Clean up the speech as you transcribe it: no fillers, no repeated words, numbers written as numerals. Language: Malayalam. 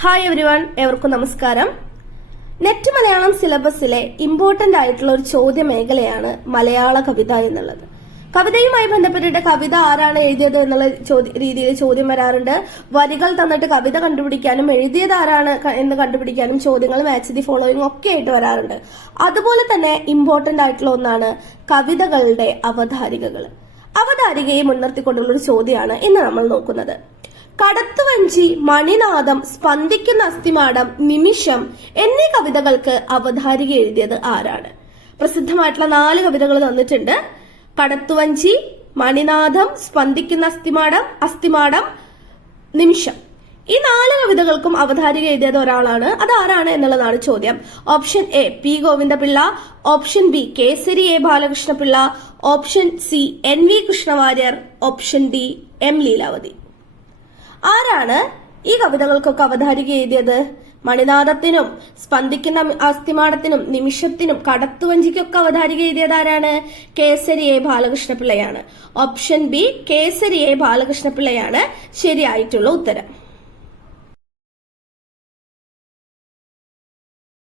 ഹായ് എവരിവൺ, ഏവർക്കും നമസ്കാരം. നെറ്റ് മലയാളം സിലബസിലെ ഇമ്പോർട്ടന്റ് ആയിട്ടുള്ള ഒരു ചോദ്യ മേഖലയാണ് മലയാള കവിത എന്നുള്ളത്. കവിതയുമായി ബന്ധപ്പെട്ടിട്ട് കവിത ആരാണ് എഴുതിയത് എന്നുള്ള രീതിയിൽ ചോദ്യം വരാറുണ്ട്. വരികൾ തന്നിട്ട് കവിത കണ്ടുപിടിക്കാനും എഴുതിയത് ആരാണ് എന്ന് കണ്ടുപിടിക്കാനും ചോദ്യങ്ങൾ മാച്ച് ദി ഫോളോയിങ് ഒക്കെ ആയിട്ട് വരാറുണ്ട്. അതുപോലെ തന്നെ ഇമ്പോർട്ടന്റ് ആയിട്ടുള്ള ഒന്നാണ് കവിതകളുടെ അവതാരികകൾ. അവതാരികയെ മുൻനിർത്തിക്കൊണ്ടുള്ള ഒരു ചോദ്യമാണ് ഇന്ന് നമ്മൾ നോക്കുന്നത്. കടത്തുവഞ്ചി, മണിനാദം, സ്പന്ദിക്കുന്ന അസ്ഥിമാടം, നിമിഷം എന്നീ കവിതകൾക്ക് അവതാരിക എഴുതിയത് ആരാണ്? പ്രസിദ്ധമായിട്ടുള്ള 4 കവിതകൾ തന്നിട്ടുണ്ട്. കടത്തുവഞ്ചി, മണിനാദം, സ്പന്ദിക്കുന്ന അസ്ഥിമാടം, നിമിഷം. ഈ 4 കവിതകൾക്കും അവതാരിക എഴുതിയത് ഒരാളാണ്. അത് ആരാണ് എന്നുള്ളതാണ് ചോദ്യം. Option A P Govinda Pillai, option B Kesari A Balakrishna Pillai, option C N V Krishna Warrier, option D M Leelavathi. ആരാണ് ഈ കവിതകൾക്കൊക്കെ അവതാരിക എഴുതിയത്? മണിനാദത്തിനും സ്പന്ദിക്കുന്ന അസ്ഥിമാടത്തിനും നിമിഷത്തിനും കടത്തുവഞ്ചിക്കൊക്കെ അവതാരിക എഴുതിയത് ആരാണ്? കേസരി എ ബാലകൃഷ്ണപിള്ളയാണ്. ഓപ്ഷൻ ബി കേസരി എ ബാലകൃഷ്ണപിള്ളയാണ് ശരിയായിട്ടുള്ള ഉത്തരം.